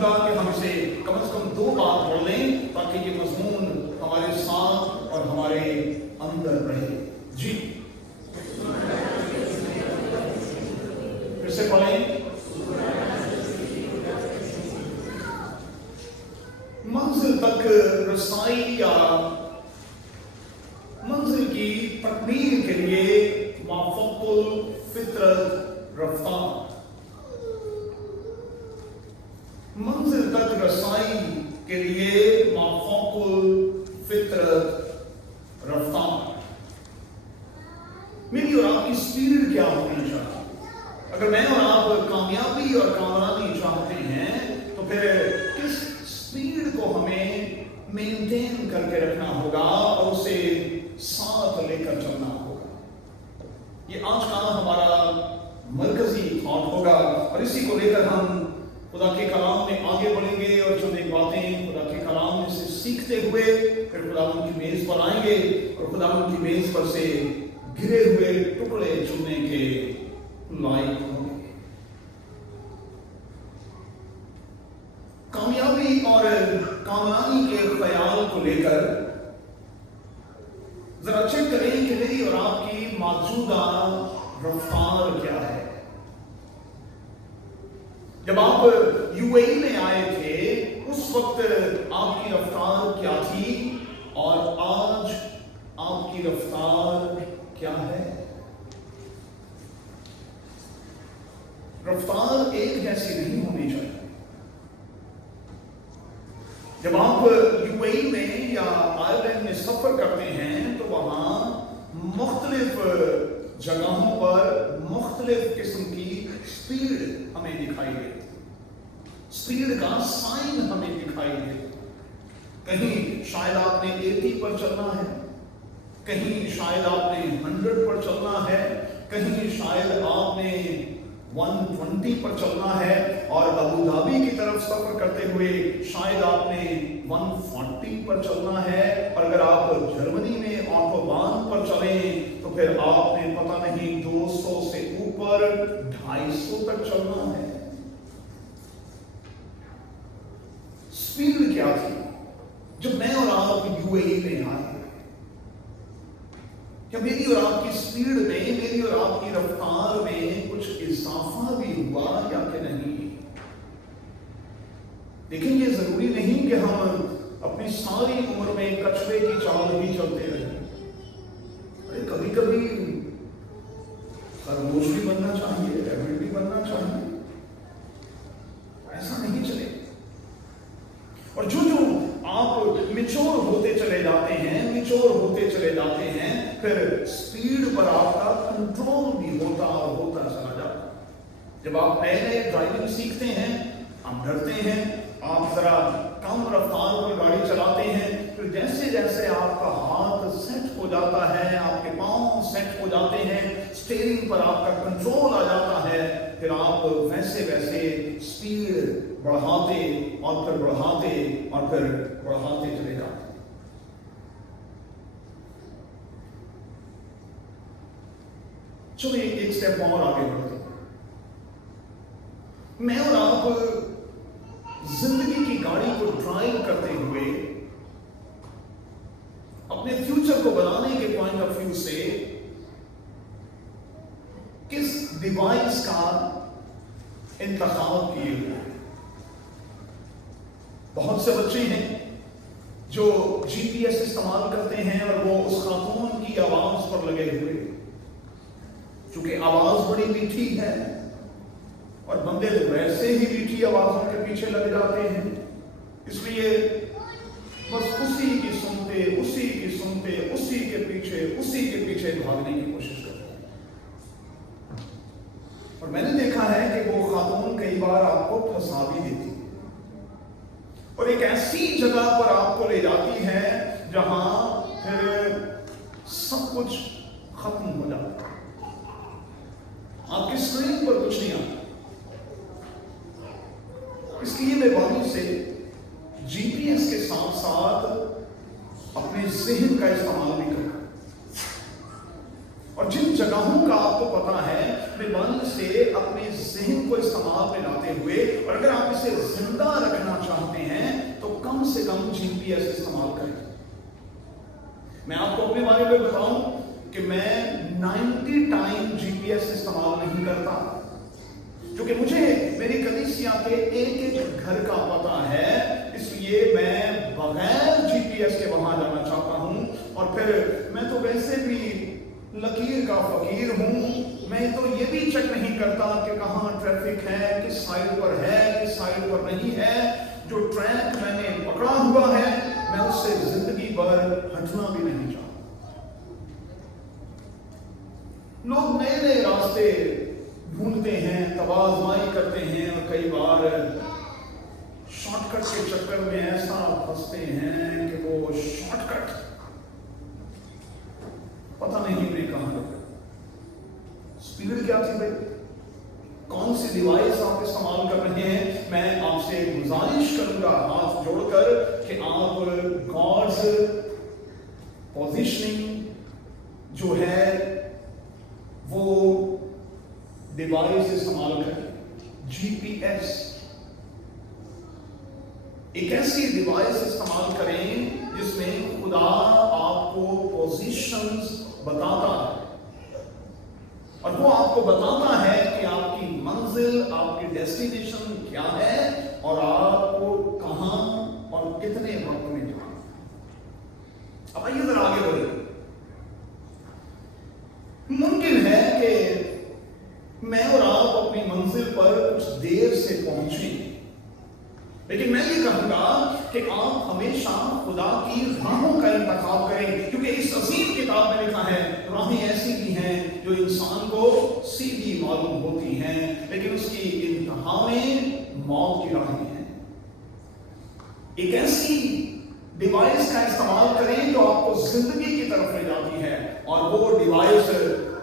چاہوں گا کہ ہم اسے کم از کم 2 بار پڑھ لیں تاکہ یہ مضمون ہمارے ساتھ اور ہمارے اندر رہے. جی پھر سے پڑھیں. منزل تک رسائی یا منزل کی تکمیل کے لیے مافوق الفطرت رفتار. منزل تک رسائی کے لیے مافوق الفطرت رفتار. میری اور آپ کی سپیڈ کیا ہونی چاہیے؟ اگر میں اور آپ کامیابی اور کامرانی چاہتے ہیں تو پھر کس سپیڈ کو ہمیں مینٹین کر کے رکھنا ہوگا اور اسے ساتھ لے کر چلنا ہوگا. یہ آج کا ہمارا مرکزی تھاٹ ہوگا اور اسی کو لے کر ہم خدا کے کلام میں آگے بڑھیں گے اور چند ایک باتیں خدا کے کلام میں سے سیکھتے ہوئے پھر خداوند کی میز پر آئیں گے اور خداوند کی میز پر سے گرے ہوئے ٹکڑے چننے کے لائق ہوں گے. کامیابی اور کامرانی کے خیال کو لے کر ذرا چیک کریں کہ میری اور آپ کی موجودہ رفتار کیا ہے. جب آپ یو اے ای میں آئے تھے اس وقت آپ کی رفتار کیا تھی اور آج آپ کی رفتار کیا ہے؟ رفتار ایک جیسی نہیں ہونی چاہیے. جب آپ یو اے ای میں یا آئرلینڈ میں سفر کرتے ہیں تو وہاں مختلف جگہوں پر مختلف قسم کی سپیڈ ہمیں دکھائی دیتی. سپیڈ کا سائن ہمیں دکھائی دیتا. کہیں شاید آپ نے 80 پر چلنا ہے, کہیں شاید آپ نے 100 پر چلنا ہے, کہیں شاید آپ نے 120 پر چلنا ہے اور ابوظہبی کی طرف سفر کرتے ہوئے شاید آپ نے 140 پر چلنا ہے, اور اگر آپ جرمنی میں آٹوبان پر چلیں تو پھر آپ نے پتہ نہیں 200 سے اوپر 250 تک چلنا ہے. سپیڈ کیا تھی جب میں اور آپ یو اے ای میں آئے؟ کیا میری اور آپ کی سپیڈ میں, میری اور آپ کی رفتار میں کچھ اضافہ بھی ہوا یا کہ نہیں؟ لیکن یہ ضروری نہیں کہ ہم اپنی ساری عمر میں کچرے کی چال ہی چلتے رہیں. کبھی کبھی خرگوش بھی بننا چاہیے, ریبٹ بھی بننا چاہیے. ایسا نہیں چلے. اور جو آپ میچور ہوتے چلے جاتے ہیں پھر سپیڈ پر آپ کا کنٹرول بھی ہوتا چلا جاتا. جب آپ نئے ڈرائیونگ سیکھتے ہیں آپ ڈرتے ہیں, آپ ذرا کم رفتار پر گاڑی چلاتے ہیں, پھر جیسے جیسے آپ کا ہاتھ سیٹ ہو جاتا ہے, آپ کے پاؤں سیٹ ہو جاتے ہیں, اسٹیئرنگ پر آپ کا کنٹرول آ جاتا ہے, پھر آپ ویسے سپیڈ بڑھاتے اور پھر بڑھاتے چلے جاتے. چلیے ایک سٹیپ اور آگے بڑھتے ہیں. میں اور آپ زندگی کی گاڑی کو ڈرائیو کرتے ہوئے اپنے فیوچر کو بنانے کے پوائنٹ آف ویو سے کس ڈیوائس کا انتخاب کیے ہوئے؟ بہت سے بچے ہیں جو جی پی ایس استعمال کرتے ہیں اور وہ اس خاتون کی آواز پر لگے ہوئے, چونکہ آواز بڑی میٹھی ہے اور بندے تو ویسے ہی میٹھی آوازوں کے پیچھے لگ جاتے ہیں, اس لیے بس اسی کی سنتے پیچھے بھاگنے کی کوشش کرتے ہیں. اور میں نے دیکھا ہے کہ وہ خاتون کئی بار آپ کو پھنسا بھی دیتی اور ایک ایسی جگہ پر آپ کو لے جاتی ہے جہاں پھر سب کچھ ختم ہو جاتا ہے. آپ کی اسکرین پر کچھ نہیں آتا. اس لیے میں بانی سے جی پی ایس کے ساتھ ساتھ اپنے ذہن کا استعمال بھی کروں اور جن جگہوں जगहों का आपको पता है, अपने मन से अपने ज़हन को इस्तेमाल में लाते हुए, और अगर आप इसे जिंदा रखना चाहते हैं तो कम से कम GPS इस्तेमाल करें। मैं आपको अपने बारे में बताऊं कि मैं 90 टाइम GPS इस्तेमाल नहीं करता, क्योंकि मुझे मेरी कलीसिया के एक एक घर का पता है, इसलिए मैं बगैर GPS के वहां जाना चाहता हूं। और फिर मैं तो वैसे भी लकीर का फकीर हूं, मैं तो ये भी चेक नहीं करता कि कहां ट्रैफिक है, किस साइड पर है, किस साइड पर नहीं है। जो ट्रैक मैंने पकड़ा हुआ है, मैं उससे जिंदगी भर हटना भी नहीं चाहता। लोग नए नए रास्ते ढूंढते हैं, तबाज़माई करते हैं, और कई बार शॉर्टकट के चक्कर में ऐसा फंसते हैं कि वो शॉर्टकट पता नहीं उन्हें कहां लगा। स्पीड क्या थी भाई? कौन सी डिवाइस आप इस्तेमाल कर रहे हैं? मैं आपसे गुजारिश करूंगा हाथ जोड़कर कि आप गॉड्स पोजीशनिंग जो है वो डिवाइस इस्तेमाल करें। GPS एक ऐसी डिवाइस इस्तेमाल करें जिसमें खुदा आपको पोजीशंस बताता है, और वो आपको बताता है कि आपकी मंजिल, आपकी डेस्टिनेशन क्या है, और आपको कहां और कितने वक्त में जाना। अब आइए जरा आगे बढ़िए। मुमकिन है कि मैं और आप अपनी मंजिल पर कुछ देर से पहुंचे, लेकिन मैं ये कहूंगा कि आप हमेशा खुदा की राहों का इंतखाब करें, क्योंकि इस अजीम किताब में लिखा है राहें ऐसी भी हैं जो इंसान को सीधी मालूम होती हैं, लेकिन उसकी इंतहा में मौत की राहें हैं। एक ऐसी डिवाइस का इस्तेमाल करें जो आपको जिंदगी की तरफ ले जाती है, और वो डिवाइस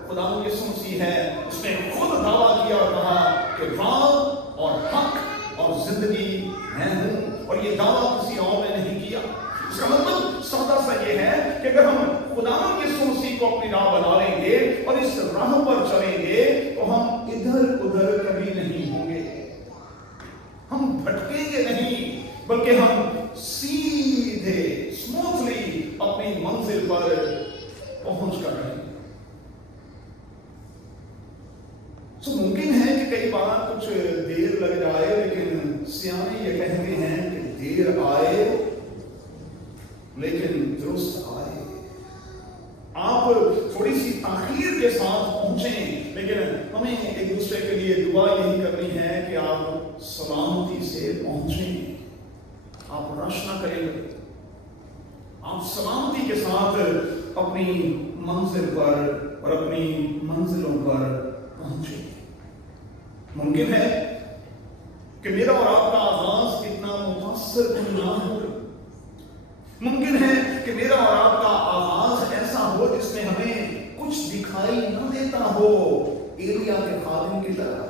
खुदा यीशु मसीह है। उसने खुद दावा किया और कहा कि राह और हक और जिंदगी मैं हूं, और ये दावा किसी और ने नहीं किया। इसका मतलब सादा सा ये है कि अगर हम खुदावंद यीशु मसीह को अपनी राह बना लेंगे और इस राह पर चलेंगे तो हम इधर उधर कभी नहीं होंगे, हम भटकेंगे नहीं, बल्कि हम सीधे स्मूथली अपनी मंजिल पर पहुंच कर रहेंगे। तो मुमकिन है कि कई बार कुछ देर लग जाए, लेकिन सियाने ये कहते हैं कि देर आए लेकिन दुरुस्त आए। आप थोड़ी सी ताखीर के साथ पहुंचे, लेकिन हमें एक दूसरे के लिए दुआ यही करनी है कि आप सलामती से पहुंचें। आप रश ना करेंगे, आप सलामती के साथ अपनी मंजिल पर और अपनी मंजिलों पर पहुंचे। मुमकिन है कि मेरा और आपका आगाज इतना मुतासिर ना हो, मुमकिन है कि मेरा और आपका आगाज ऐसा हो जिसमें हमें कुछ दिखाई न देता हो, एलिया के खादिम की तरह।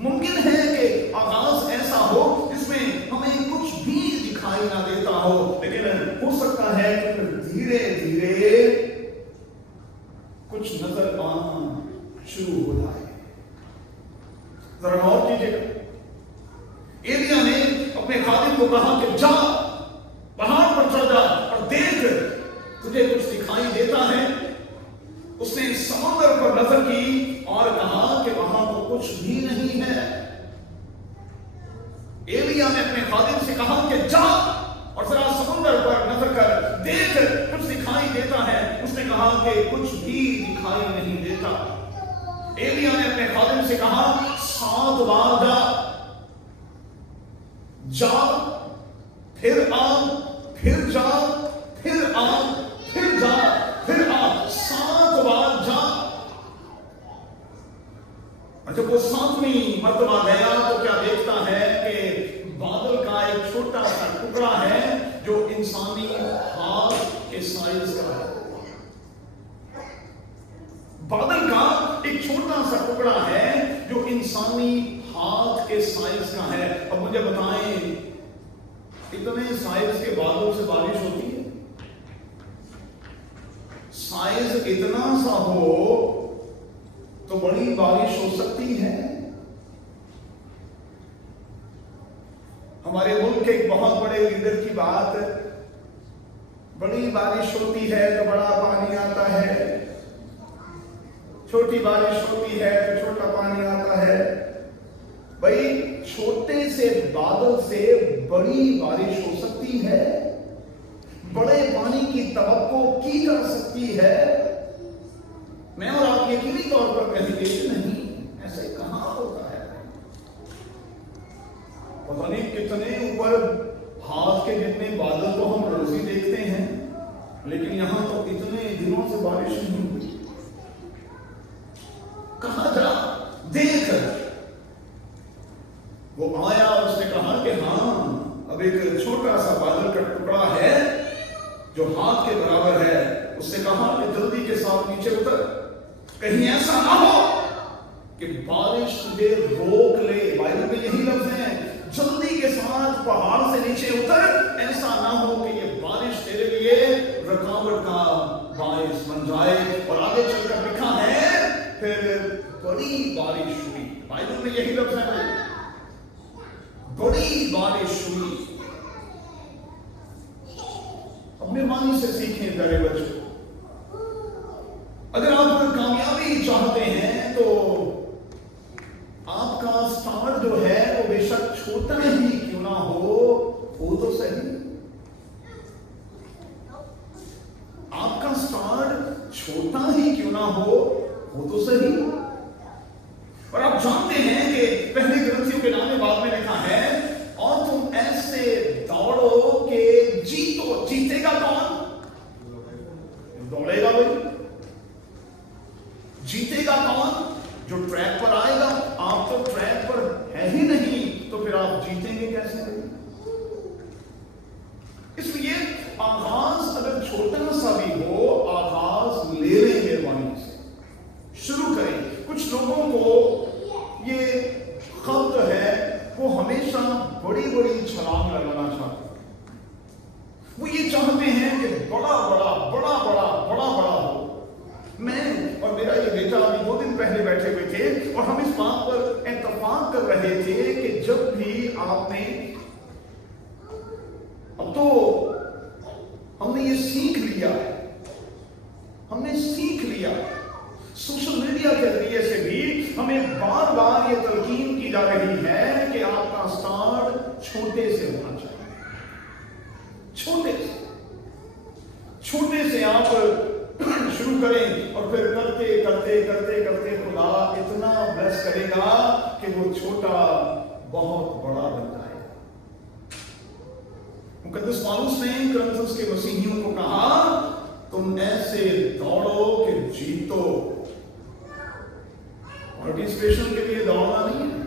मुमकिन है कि आगाज ऐसा हो जिसमें हमें कुछ भी दिखाई ना देता हो, लेकिन हो सकता है कि फिर धीरे धीरे कुछ नजर आना शुरू हो जाए। जरा गौर कीजिएगा, एलिया ने अपने खादिम को कहा कि जा पहाड़ पर चढ़ जा और देख तुझे कुछ दिखाई देता है। उसने समुद्र पर नजर की और कहा कि वहां तो कुछ भी नहीं है। एलिया ने अपने खादिम से कहा कि जा और जरा समुद्र पर नजर कर, देख कुछ दिखाई देता है। उसने कहा कि कुछ भी दिखाई नहीं देता। एलिया ने अपने खादिम से कहा 7 बार जा, फिर आ, फिर जा, फिर आ, फिर जा, फिर आ, 7 बार जा। और जब वो 7वीं मर्तबा गया तो क्या देखता है कि बादल का एक छोटा सा टुकड़ा है जो इंसानी हाथ के साइज का है। बादल का एक छोटा सा टुकड़ा है जो इंसानी हाथ के साइज का है। अब मुझे बताएं, इतने साइज के बादल से बारिश होती है? साइज इतना सा हो तो बड़ी बारिश हो सकती है। हमारे मुल्क के एक बहुत बड़े लीडर की बात, बड़ी बारिश होती है तो बड़ा पानी आता है, छोटी बारिश होती है तो छोटा पानी आता है। भाई छोटे से बादल से बड़ी बारिश हो सकती है, बड़े पानी की तवक्को की जा सकती है। मैं और आप यकीनी तौर पर कहेंगे कि नहीं, ऐसे कहां होता है। पता नहीं कितने ऊपर हाथ के जितने बादल तो हम रोज ही देखते हैं, लेकिन यहां तो इतने दिनों से बारिश नहीं हुई। कहा जा देख, वो आया, उसने कहा कि हाँ अब एक छोटा सा बादल का टुकड़ा है जो हाथ के बराबर है। उससे कहा कि जल्दी के साथ नीचे उतर, कहीं ऐसा ना हो कि बारिश तुझे रोक ले। बाइबल में यही लफ्ज है, जल्दी के साथ पहाड़ से नीचे उतर, ऐसा ना हो कि ये बारिश तेरे लिए रुकावट का बायस बन जाए। और आगे चलकर लिखा है फिर बड़ी बारिश हुई। बाइबल में यही लफ्ज है, बड़ी बारिश हुई। अपने मानी से सीखें प्यारे बच्चों, अगर आप कामयाबी चाहते हैं तो आपका स्टार्ट जो है वो बेशक छोटा ही क्यों ना हो तो सही। आपका स्टार्ट छोटा ही क्यों ना हो तो सही। और आप जानते हैं कि पहले ग्रंथियों के नामे बाद में लिखा है, और तुम ऐसे दौड़ो कि जीतो। जीतेगा कौन? दौड़ेगा भाई। जीतेगा कौन? जो ट्रैक पर आएगा। आप तो ट्रैक पर है ही नहीं, तो फिर आप जीतेंगे कैसे? इसलिए आगाज अगर छोटा सा भी हो, आगाज ले लेंगे वाणी से, शुरू करें। कुछ लोगों को ये खब्त है, वो हमेशा बड़ी बड़ी छलांग लगाना चाहते हैं। वो ये चाहते हैं कि बड़ा बड़ा बड़ा बड़ा बड़ा बड़ा हो। मैं और मेरा ये बेटा अभी 2 दिन पहले बैठे हुए थे और हम इस बात पर इत्तेफाक कर रहे थे कि जब भी आपने, अब तो हमने ये सीख लिया, हमने सीख लिया सोशल मीडिया के जरिए से भी हमें बार बार ये तलकीन की जा रही है कि आपका स्टार्ट छोटे से होना चाहिए। छोटे से आप शुरू करें और फिर करते करते करते करते खुदा इतना ब्लेस करेगा कि वो छोटा बहुत बड़ा बन जाए। मुकद्दस पौलुस ने कुरिन्थियों के मसीहियों को कहा, तुम ऐसे दौड़ो कि जीतो। पार्टिसिपेशन के लिए दौड़ना नहीं है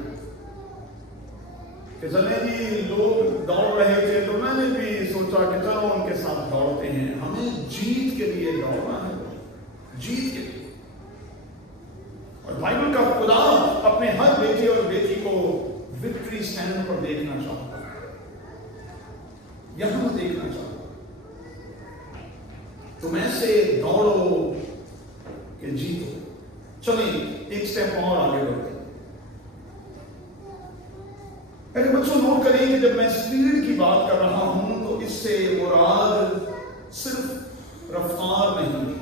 कि चले जी लोग दौड़ रहे थे तो मैंने भी सोचा कि चलो उनके साथ दौड़ते हैं। हमें जीत के लिए दौड़ना है, जीत के लिए। और बाइबल का खुदा अपने हर बेटे और बेटी को विक्ट्री स्टैंड पर देखना चाहता है, यहां देखना चाहता है। तुम ऐसे दौड़ो कि जीतो। चलिए एक स्टेप और आगे बढ़ते हैं। अरे बच्चों नोट करें कि जब मैं स्पीड की बात कर रहा हूं तो इससे मुराद सिर्फ रफ्तार नहीं।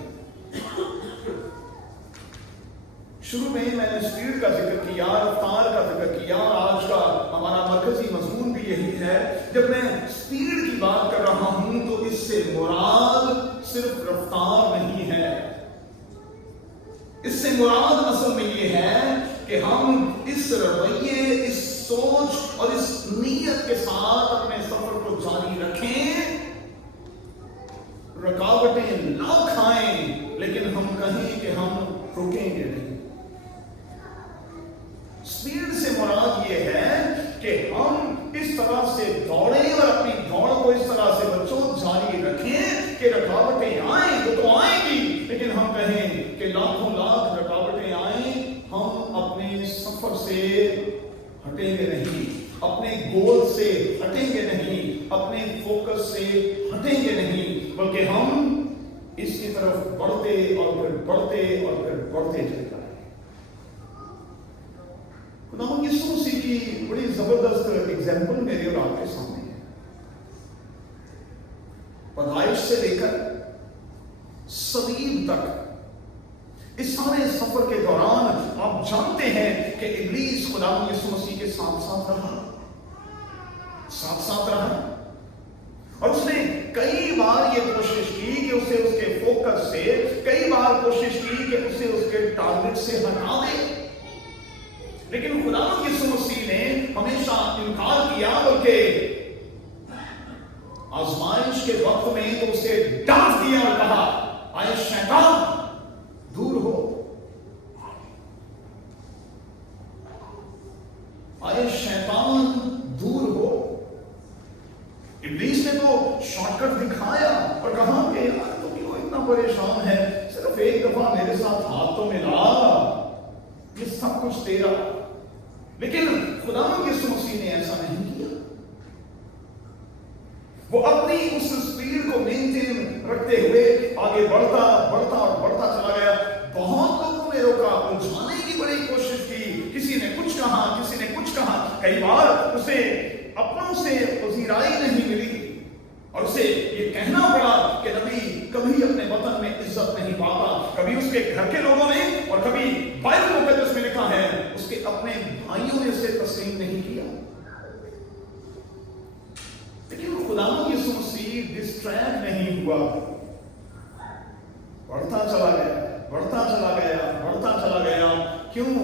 शुरू में मैंने स्पीड का जिक्र किया, रफ्तार का जिक्र किया। आज का हमारा मरकजी मजमून भी यही है। जब मैं स्पीड की बात कर रहा हूं तो इससे मुराद सिर्फ रफ्तार नहीं है। इससे मुराद असल में ये है कि हम इस रवैये, इस सोच और इस नीयत के साथ अपने सफर को जारी रखें, रुकावटें ना खाएं, लेकिन हम कहें कि हम रुकेंगे नहीं। स्पीड से मुराद ये है कि हम इस तरह से दौड़ें और अपनी दौड़ को इस तरह से बच्चों जारी रखें कि रुकावटें आए तो आएंगी, लेकिन हम कहें कि लाखों लाख रुकावटें आए, हम अपने सफर से हटेंगे नहीं, अपने गोल से हटेंगे नहीं, अपने फोकस से हटेंगे नहीं, बल्कि हम اس کی طرف بڑھتے اور پھر بڑھتے اور پھر بڑھتے چلتا ہے. خداوند یسوع مسیح کی بڑی زبردست ایگزامپل میرے اور آپ کے سامنے ہے. پیدائش سے لے کر صلیب تک اس سارے سفر کے دوران آپ جانتے ہیں کہ ابلیس خداوند یسوع مسیح کے ساتھ ساتھ رہا اور اس نے کئی بار یہ کوشش کی کہ اسے اس کے فوکس سے, کئی بار کوشش کی کہ اسے اس کے ٹارگٹ سے ہٹا دے, لیکن خداوند یسوع مسیح نے ہمیشہ انکار کیا, بلکہ آزمائش کے وقت میں تو اسے ڈانٹ دیا اور کہا, اے شیطان دور ہو, اے شیطان دور ہو. ابلیس نے تو شارٹ کٹ دکھایا اور کہا کہ یار تو کیوں اتنا پریشان ہے, صرف ایک دفعہ میرے ساتھ ہاتھ تو ملا, یہ سب کچھ تیرا. لیکن خداوند یسوع مسیح نے ایسا نہیں کیا. وہ اپنی اس اسپیڈ کو مینٹین رکھتے ہوئے آگے بڑھتا اور بڑھتا چلا گیا. بہت لوگوں نے روکا, الجھانے کی بڑی کوشش کی, کسی نے کچھ کہا, کئی بار اسے اپنوں سے پذیرائی نہیں ملی اور اسے یہ کہنا پڑا کہ نبی کبھی اپنے وطن میں عزت نہیں پاتا. کبھی اس کے گھر کے لوگوں نے اور کبھی بائبل مقدس میں لکھا ہے اس کے اپنے بھائیوں نے اسے تسلیم نہیں کیا. لیکن خداوند یسوع مسیح ڈسٹریکٹ نہیں ہوا, بڑھتا چلا گیا. کیوں؟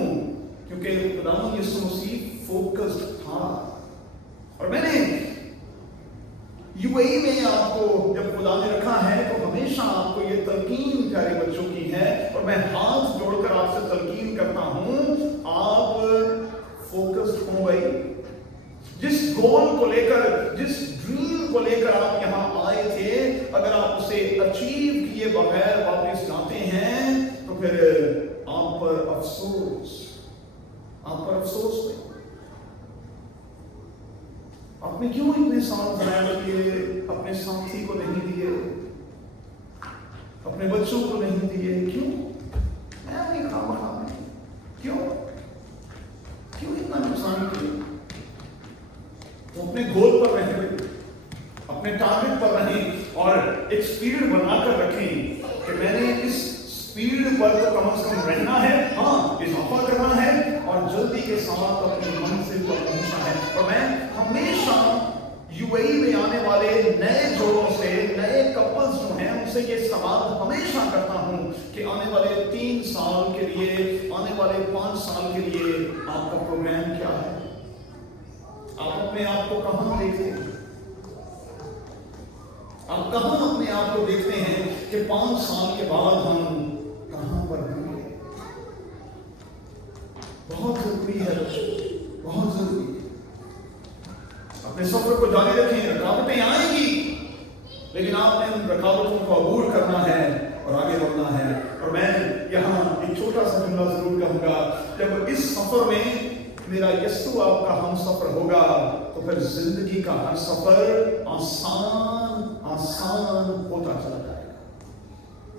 کیونکہ خداوند یسوع مسیح فوکسڈ تھا. اور میں نے UAE میں آپ کو جب خدا نے رکھا ہے تو ہمیشہ آپ کو یہ تلقین پیارے بچوں کی ہے, اور میں ہاتھ جوڑ کر آپ سے تلقین کرتا ہوں, آپ فوکسڈ ہوں گئے. جس گول کو لے کر, جس ڈریم کو لے کر آپ یہاں آئے تھے, اگر آپ اسے اچیو کیے بغیر واپس جاتے ہیں تو پھر آپ پر افسوس ہے. آپ نے کیوں اتنے سال ضائع کیے, اپنے ساتھی کو نہیں دیے, اپنے بچوں کو نہیں دیے, کیوں؟ میں کیوں اتنا نقصان کیا؟ وہ اپنے گول پر رہیں, اپنے ٹارگٹ پر رہیں اور ایک سپیڈ بنا کر رکھیں کہ میں نے اس سپیڈ پر تو کم از کم رہنا ہے, ہاں اضافہ کرنا ہے اور جلدی کے ساتھ اپنی منزل پر پہنچنا ہے. اور میں ہمیشہ UAE میں آنے والے نئے جوڑوں سے, نئے کپلز جو ہیں, ان سے یہ سوال ہمیشہ کرتا ہوں کہ آنے والے 3 سال کے لیے, آنے والے 5 سال کے لیے آپ کا پروگرام کیا ہے؟ آپ اپنے آپ کو کہاں دیکھتے ہیں؟ آپ کہاں اپنے آپ کو دیکھتے ہیں کہ 5 سال کے بعد ہم کہاں پر ہوں گے؟ بہت ضروری ہے, بہت ضروری ہے. اپنے سفر کو جاری رکھیں, رکاوٹیں آئیں گی لیکن آپ نے ان رکاوٹوں کو عبور کرنا ہے اور آگے بڑھنا ہے. اور میں یہاں ایک چھوٹا سا جملہ ضرور کہوں گا, جب اس سفر میں میرا یسوع آپ کا ہم سفر ہوگا تو پھر زندگی کا ہر سفر آسان ہوتا چلا جائے گا.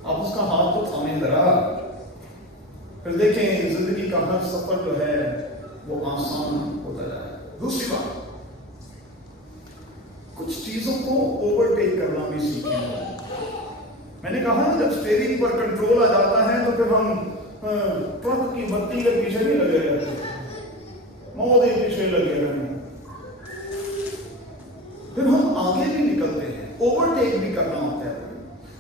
آپ اس کا ہاتھ تو تھامیں ذرا, پھر دیکھیں زندگی کا ہر سفر جو ہے وہ آسان ہوتا جائے گا. دوسری بات, کچھ چیزوں کو اوورٹیک کرنا بھی سیکھیں. میں نے کہا جب اسٹیئرنگ پر کنٹرول آ جاتا ہے تو پھر ہم ٹرک کی بتی کے پیچھے نہیں لگے رہتے, موت کے پیچھے لگے رہتے, پھر ہم آگے بھی نکلتے ہیں, اوورٹیک بھی کرنا ہوتا ہے.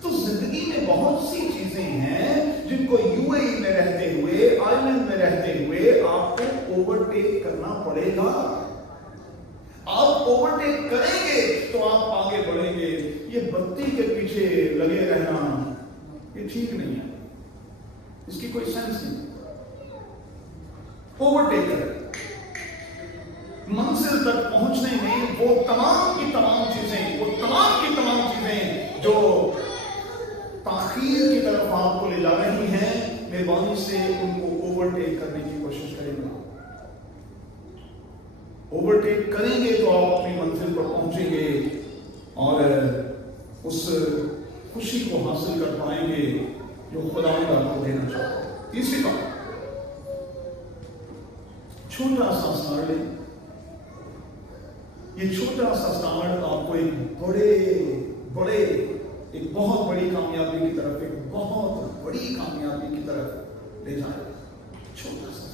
تو زندگی میں بہت سی چیزیں ہیں جن کو UAE میں رہتے ہوئے, آئرلینڈ میں رہتے ہوئے آپ کو اوورٹیک کرنا پڑے گا. آپ اوورٹیک کریں گے تو آپ آگے بڑھیں گے. یہ بتی کے پیچھے لگے رہنا یہ ٹھیک نہیں ہے, اس کی کوئی سینس نہیں. اوورٹیک کریں, منزل تک پہنچنے میں وہ تمام کی تمام چیزیں جو تاخیر کی طرف آپ کو لے جا رہی ہیں, مہربانی سے ان کو اوورٹیک کرنے کی کوشش کریں گے. اوورٹیک کریں گے تو آپ اپنی منزل پر پہنچیں گے اور اس खुशी को हासिल कर पाएंगे जो खुदावंद आपको देना चाहता है। तीसरी बात, छोटा सा स्टार्ट, ये छोटा सा स्टार्ट आपको एक बहुत बड़ी कामयाबी की तरफ, एक बहुत बड़ी कामयाबी की तरफ ले जाएगा। छोटा सा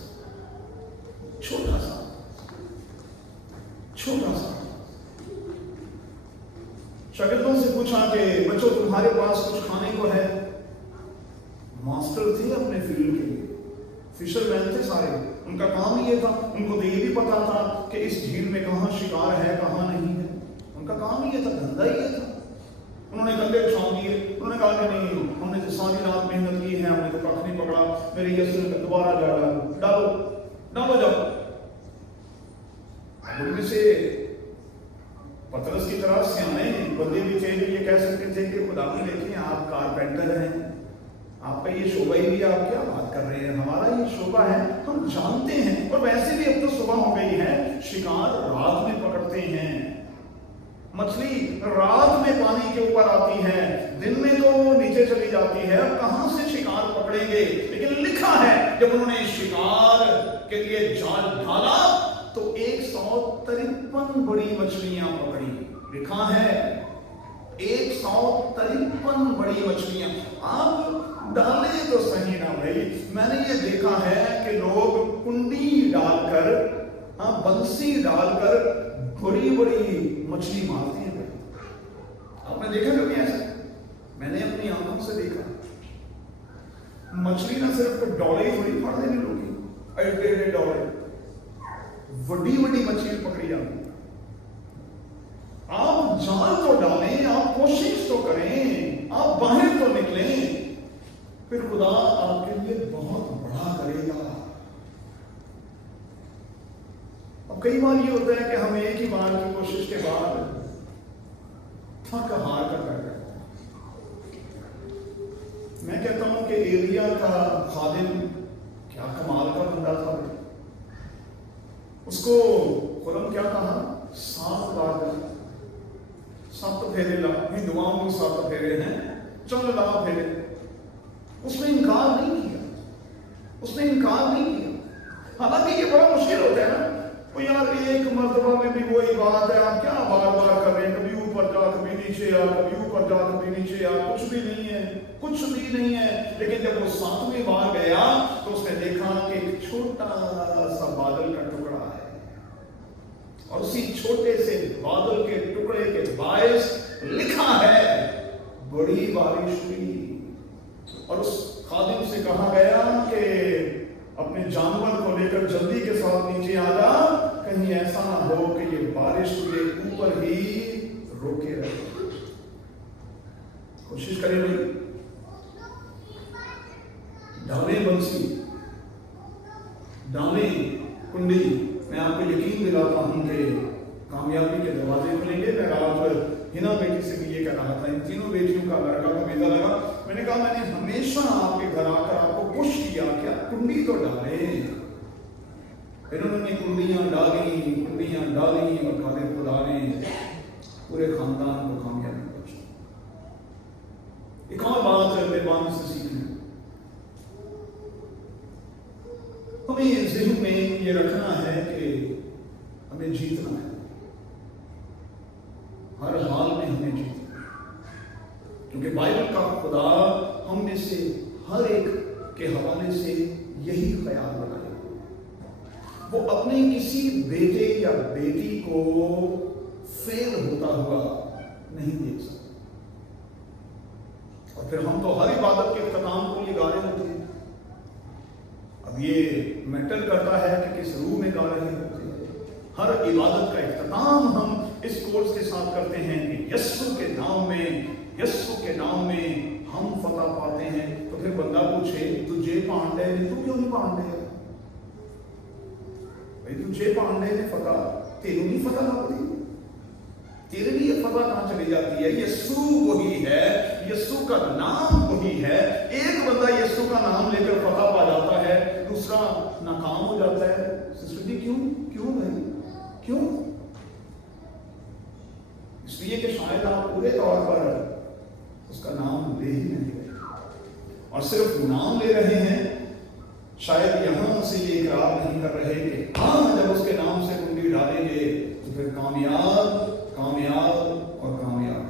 शागिर्दों से पूछा कि बच्चों तुम्हारे पास कुछ खाने को है? मास्टर थे अपने फील्ड के लिए, फिशरमैन थे सारे, उनका काम ये था, उनको तो ये भी पता था कि इस झील में कहाँ शिकार है कहाँ नहीं है, उनका काम ये था, धंधा ये था। उन्होंने कंधे उछाल दिए, उन्होंने कहा कि नहीं, हमने तो सारी रात मेहनत की है, हमने तो कख नहीं पकड़ा, मेरे यीशु ने दोबारा डालो जाओ। उनमें से पतरस की तरह सियाने बंदे भी थे जो ये कह सकते थे कि खुदा ने देखिए आप कारपेंटर हैं, आपका ये शोभा ही भी, आप क्या बात कर रहे हैं, हमारा ये शोभा है, हम जानते हैं। और वैसे भी अब तो सुबह हो गई है, शिकार रात में पकड़ते हैं, मछली रात में पानी के ऊपर आती है, दिन में तो नीचे चली जाती है, अब कहां से शिकार पकड़ेंगे। लेकिन लिखा है जब उन्होंने शिकार के लिए जाल डाला तो 153 बड़ी मछलियां पकड़ी। लिखा है 153 बड़ी मछलियां। आप डाले तो सही ना भाई, मैंने ये देखा है कि लोग कुंडी डालकर, बंसी डालकर बड़ी मछली मारते हैं। आपने देखा कभी ऐसा? मैंने अपनी आंखों से देखा। मछली ना सिर्फ डोले थोड़ी फाड़ देने लोग, एडे डोले, बड़ी मछली पकड़ी जाती। आप जाल तो डालें, आप कोशिश तो करें, आप बाहर तो निकलें, फिर खुदा आपके लिए बहुत बड़ा करेगा। अब कई बार ये होता है कि हम एक ही बार की कोशिश के बाद थक हार कर बैठ जाते हैं। मैं कहता हूं कि एलिया का खादिम क्या कमाल का बंदा था। उसको खुदा क्या कहा? 7 बार 7 फेरे ला, दुआओं में 7 फेरे हैं, चल ला फेरे। उसने इनकार नहीं किया। हालांकि ये बड़ा मुश्किल होता है ना, तो यार एक मर्तबा में भी वही बात है, आप क्या बार कर रहे हैं, कभी ऊपर जा कभी नीचे आ, कभी ऊपर जा कभी नीचे आ, कुछ भी नहीं है। लेकिन जब वो 7वीं बार गया तो उसने देखा कि एक छोटा सा बादल का टुकड़ा है, और उसी छोटे से बादल के टुकड़े के बायस लिखा है बड़ी बारिश हुई। और उस खादिम से कहा गया कि अपने जानवर को लेकर जल्दी के साथ नीचे आ जा, कहीं ऐसा ना हो कि ये बारिश के ऊपर ही रोके रहे। कोशिश करें भाई, डालें बंसी, डालें कुंडी। मैं आपको यकीन दिलाता हूं कि कामयाबी के दरवाजे खुलेंगे। मैं रात हिना बेटी से भी ये कह रहा था, इन तीनों बेटियों का लड़का का वीजा लगा। मैंने कहा मैंने हमेशा आपके घर आकर आपको पुश किया क्या कुंडी तो डालें। फिर उन्होंने कुंडियां डाली और खादिम खुदा ने पूरे खानदान को कामयाबी बख्शी। एक और बात मेहरबानी से सीखनी, हमें ज़हन में ये रखना है कि हमें जीतना है, हर हाल में हमें जीतना है। क्योंकि बाइबल का खुदा हम में से हर एक के हवाले से यही ख्याल बनाए, वो अपने किसी बेटे या बेटी को फेल होता हुआ नहीं देख सकता। और फिर हम तो हर इबादत के इख्तिताम को ये गा रहे होते हैं। अब ये मैटर करता है कि किस रूह में गा रहे होते हैं। हर इबादत का इख्तिताम हम इस कोर्स के साथ करते हैं कि यस्सु के नाम में हम फतह पाते हैं। तो फिर बंदा पूछे तुझे पांडे ने, तू क्यों नहीं पांडे? भाई तुझे पांडे ने फतह, तेरे नहीं फतह होती, तेरे लिए फतह कहां चली जाती है? यस्सु वही है, यस्सु का नाम वही है। एक बंदा यस्सु का नाम लेकर फतह पा जाता है, दूसरा नाकाम हो जाता है। सिस्टर जी क्यों भाई, क्यों? इसलिए कि शायद आप पूरे तौर पर उसका नाम اور صرف نام لے رہے ہیں، شاید یہاں سے یہ اقرار نہیں کر رہے کہ ہاں جب اس کے نام سے کنڈی ڈالیں گے تو پھر کامیاب کامیاب اور کامیاب۔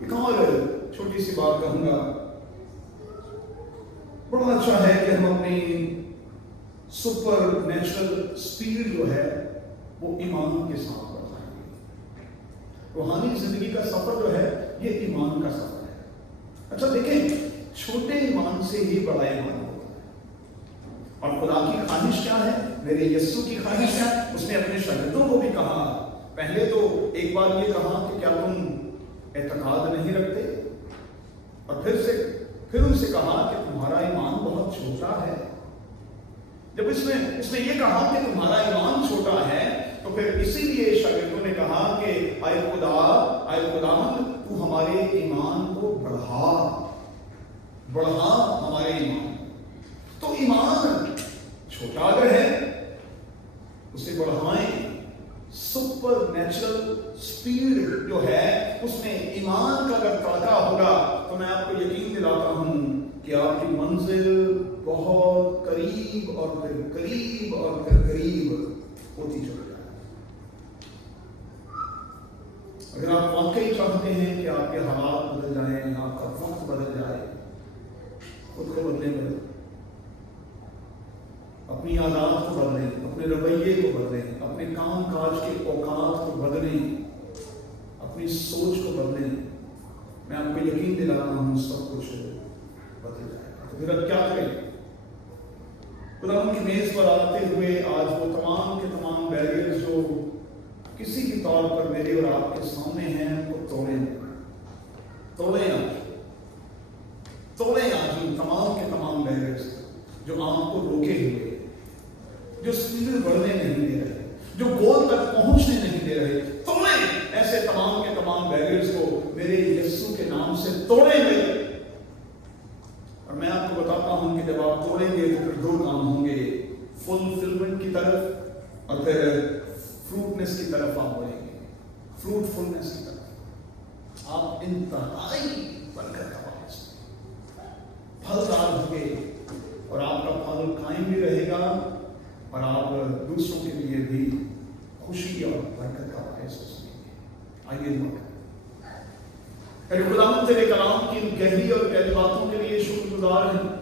ایک اور چھوٹی سی بات کہوں گا، بڑا اچھا ہے کہ ہم اپنی سپر نیچرل سپیڈ جو ہے وہ ایمان کے ساتھ بڑھائیں گے۔ روحانی زندگی کا سفر جو ہے یہ ایمان کا سفر ہے۔ اچھا دیکھیں، چھوٹے ایمان سے ہی بڑا ایمان ہوتا ہے۔ اور خدا کی خواہش کیا ہے؟ میرے یسوع کی خواہش ہے، اس نے اپنے شاگردوں کو بھی کہا، پہلے تو ایک بار یہ کہا کہ کیا تم اعتقاد نہیں رکھتے، اور پھر ان سے کہا کہ تمہارا ایمان بہت چھوٹا ہے۔ جب اس نے یہ کہا کہ تمہارا ایمان چھوٹا ہے تو پھر اسی لیے شاگردوں نے کہا کہ اے خداوند تو ہمارے ایمان کو بڑھا ہمارے ایمان۔ تو ایمان چھوٹا اگر ہے اسے بڑھائیں۔ سپر نیچرل سپیڈ جو ہے اس میں ایمان کا اگر تڑکا ہوگا تو میں آپ کو یقین دلاتا ہوں کہ آپ کی منزل بہت قریب اور پھر قریب اور پھر قریب ہوتی چلی جائے۔ اگر آپ واقعی چاہتے ہیں کہ آپ کے حالات بدل جائیں، آپ کا وقت بدل جائے، خود کو بدلیں، اپنی عادات کو بدلیں، اپنے رویے کو بدلیں، اپنے کام کاج کے اوقات کو بدلیں، اپنی سوچ کو بدلیں، میں آپ کو یقین دلاتا ہوں سب کچھ بدل جائے گا۔ تو پھر اب کیا کریں؟ خدا کی میز پر آتے ہوئے آج وہ تمام کے تمام بیریئرز جو کسی بھی طور پر میرے اور آپ کے سامنے ہیں وہ توڑیں آج ان تمام کے تمام بیریئرز جو آپ کو روکے ہوئے، جو سپیڈ بڑھنے نہیں دے رہے، جو گول تک پہنچنے نہیں دے رہے، توڑیں ایسے تمام کے تمام بیریئرز کو میرے یسوع کے نام سے توڑیں گے۔ اور میں آپ کو بتاتا ہوں کہ جب آپ توڑیں گے تو پھر دو کام ہوں گے، فلفلمنٹ کی طرف اور پھر فروٹنس کی طرف آپ بڑھیں گے، فروٹفلنس کی طرف۔ آپ انتہائی برکت کا باعث پھلدار ہوں گے اور آپ کا پھل قائم بھی رہے گا اور آپ دوسروں کے لیے بھی خوشی اور برکت کا باعث ہو سکیں گے۔ آئیے دعا کریں۔ اے خداوند تیرے کلام کی ان گہری اور گہری باتوں کے لیے شکر گزار ہیں۔